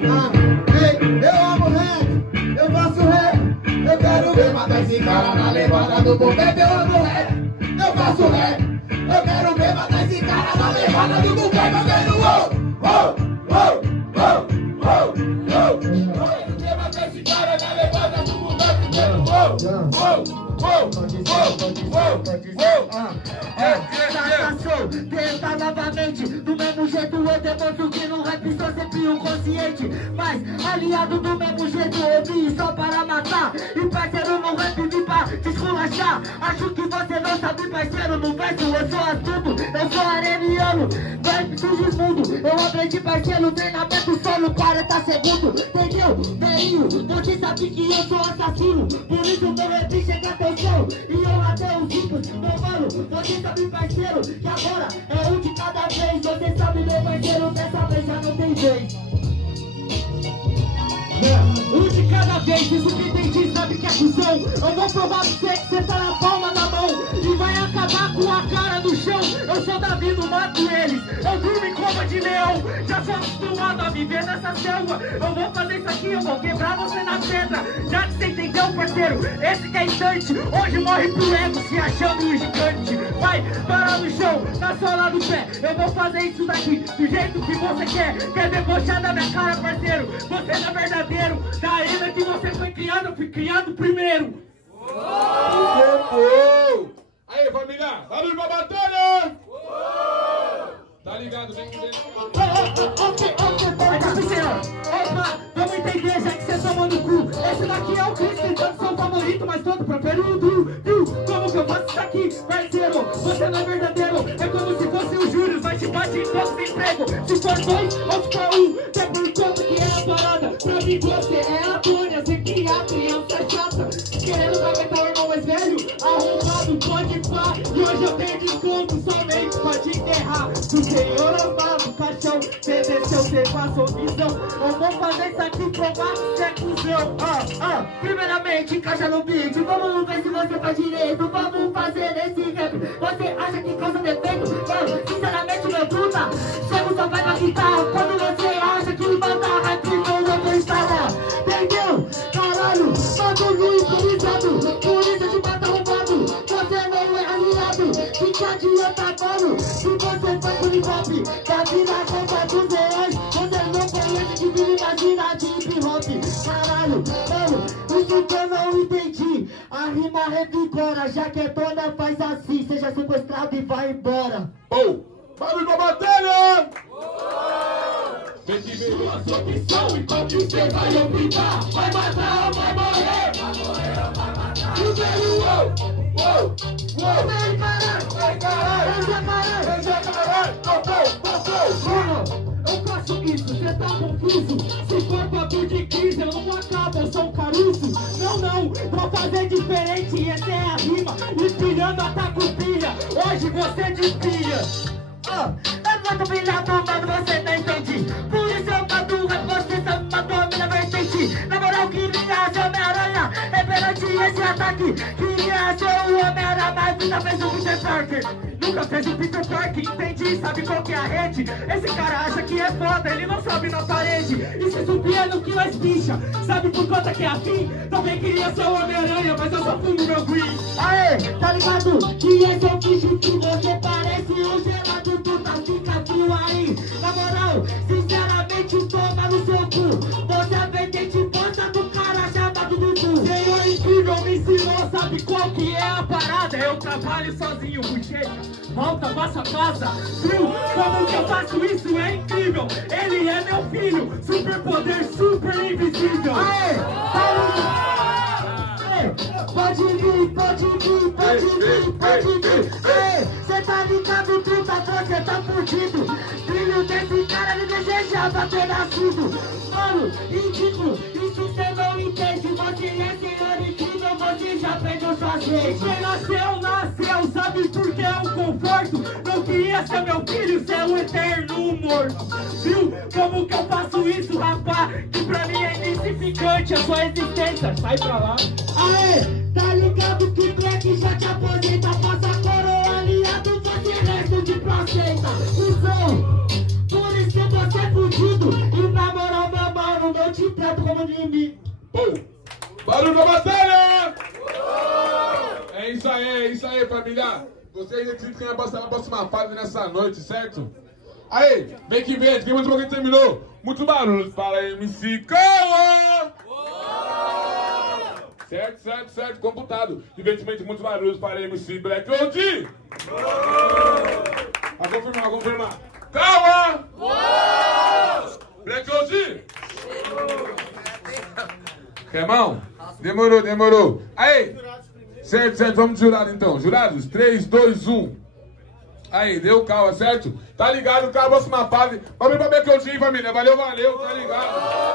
Ei, eu amo rap, eu faço rap. Eu quero ver matar esse cara na levada do boquete. Eu amo rap, eu faço rap. Eu quero ver matar esse cara na levada do boquete. Eu quero esse cara na levada do Tenta novamente, do mesmo jeito eu demonstro que no rap sou sempre um consciente. Mas aliado do mesmo jeito eu vim só para matar. E parceiro no rap vim pra desculachar. Acho que você não sabe, parceiro, no verso eu sou astuto, eu sou areniano. Rap do Gimundo, eu aprendi, parceiro, treinamento só no 40 segundos. Entendeu? Veinho, você sabe que eu sou assassino. Por isso meu rap chega até o céu e eu até os ricos. Meu mano, você sabe, parceiro, que agora é um de cada vez. Você sabe, meu parceiro, dessa vez já não tem vez. Um de cada vez, isso que entendi, sabe que é cuzão. Eu vou provar pra você que você tá na palma da mão e vai acabar com a cara no chão. Eu sou Davi, não mato eles, eu durmo em cova de leão. Já sou acostumado a viver nessa selva. Eu vou fazer isso aqui, eu vou quebrar você na pedra. Já que você entendeu, parceiro, esse que é instante. Hoje morre pro ego, se achando um gigante. Vai parar no chão, na sola do pé. Eu vou fazer isso daqui, do jeito que você quer. Quer debochar da minha cara, parceiro? Você não é verdadeiro. Da era que você foi criado, eu fui criado primeiro. Aí, família, vamos pra batalha! Tá ligado, vem com ele. Opa, vamos entender, já que você toma no cu. Esse daqui é o Cristo, tanto seu favorito, mas todo preferido. Viu? Como que eu faço isso aqui, parceiro? Você não é verdadeiro, é como se fosse o Júlio, vai te bater em todo emprego. Se for dois ou se for um, é por conta que é a parada. Pra mim você é a Tônia, você que a criança é chata. Querendo caguetar o irmão mais velho, arrombado, pode pá. E hoje eu tenho desconto somente pra te enterrar. Do senhor amado, caixão, cê desceu, cê passou visão. Eu vou fazer isso aqui, provar que cê é cuzão. Primeiramente, encaixa no beat, vamos ver se você faz direito. Vamos fazer nesse rap. Você acha que causa defeito? Mano, sinceramente, meu truta, chego só vai pra guitarra. Quando você acha que manda rap, não vou estar lá. Entendeu? Caralho, mano improvisado, por isso te mata roubado. Você não é aliado, que te adianta, mano. Se você faz o hip hop, da vida conta dos heróis. Você não conhece de vida, imagina de hip hop. Caralho, mano, isso que eu não entendi. A rima revigora, já que é dona faz assim. Seja sequestrado e vai embora. Vamos pra batalha! Vem que vem sua opção, enquanto você vai obrigar. Vai matar ou vai morrer? Vai morrer ou vai matar? E o velho, eu faço isso, cê tá confuso. Se for papo de 15, eu não acabo, eu sou um caruso. Não, vou fazer diferente, essa é a rima. Espilhando ataco pilha, hoje você despilha. Eu vou brilhar bombado, você não entende. Por isso eu mato, você só me matou a minha vertente. Na moral, queria ser Homem-Aranha, é perante esse ataque. Queria ser o Homem-Aranha, mas nunca fez o Peter Parker. Nunca fez o Peter Parker, entendi, sabe qual que é a rede? Esse cara acha que é foda, ele não sobe na parede. E se subir é no que nós picha, sabe por conta que é assim? Também queria ser o Homem-Aranha, mas eu só fumo meu green. Aê, tá ligado? Que esse é o bicho que você parece um gelado. Fica frio aí, na moral, sinceramente toma no seu cu. Você é vertente bosta do cara chamado Dudu. Senhor incrível me ensinou, sabe qual que é a parada? Eu trabalho sozinho, buchecha, volta, passa, passa. Viu? Como que eu faço isso? É incrível. Ele é meu filho, super poder, super invisível. Aê, pode vir, pode vir, pode vir, pode vir. Cê tá ligado, truta, você tá fudido. Filho desse cara me desejava ter nascido. Mano, ridículo, isso cê não entende. Você é senhor incrível, você já perdeu suas leis. Você nasceu, sabe por que é um conforto? Não queria ser meu filho, cê é um eterno morto. Viu? Como que eu faço isso, rapá? Que pra mim é insignificante a sua existência. Sai pra lá. Aê, tá ligado que Black já te aposenta. Passa coroa aliado, você resto de placenta. Cusão, por isso você é fudido. E na moral, meu mano, teto como ninguém. Barulho da batalha! É isso aí, família. Vocês acreditam que vai passar na próxima fase nessa noite, certo? Aí, vem que vem, que muito pouquinho terminou. Muito barulho para MC Cauã! Certo, computado. Divertimento, muito barulho para MC Black OG! A confirmar. Cauã! Black OG! Remão? Demorou. Aí! Certo, vamos de jurado então. Jurados, 3, 2, 1. Aí, deu calma, certo? Tá ligado, cara, próxima fase. Vamos pra Black OG, família. Valeu, tá ligado?